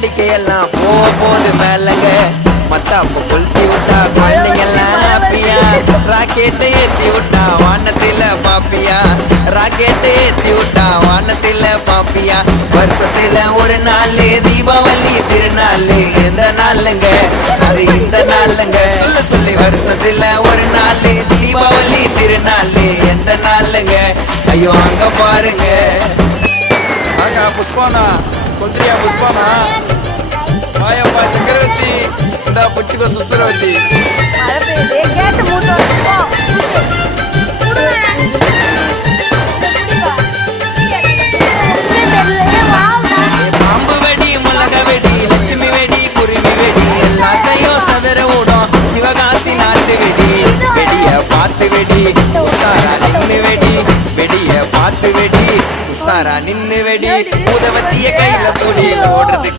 வேடிக்கை எல்லாம் போது மேலங்க மத்தாப்ப கொளுத்தி விட்டா குழந்தைங்க எல்லாம் ஹாப்பியா ராக்கெட்டை ஏத்தி விட்டா வானத்தில பாப்பியா ராக்கெட்டை ஏத்தி விட்டா வானத்தில பாப்பியா வருஷத்துல ஒரு நாள் தீபாவளி திருநாள் எந்த நாளுங்க அது இந்த நாளுங்க சொல்லி வருஷத்துல ஒரு நாள் தீபாவளி திருநாள் எந்த நாளுங்க ஐயோ அங்க பாருங்க ஆகா புஷ்பானா கொல்திரியா புஷ்பானா மாயப்பா சக்கரவர்த்தி இந்த புச்சுக்கோ சுசரவர்த்தி மழை பெய்யுது கேட்டு மூட்டை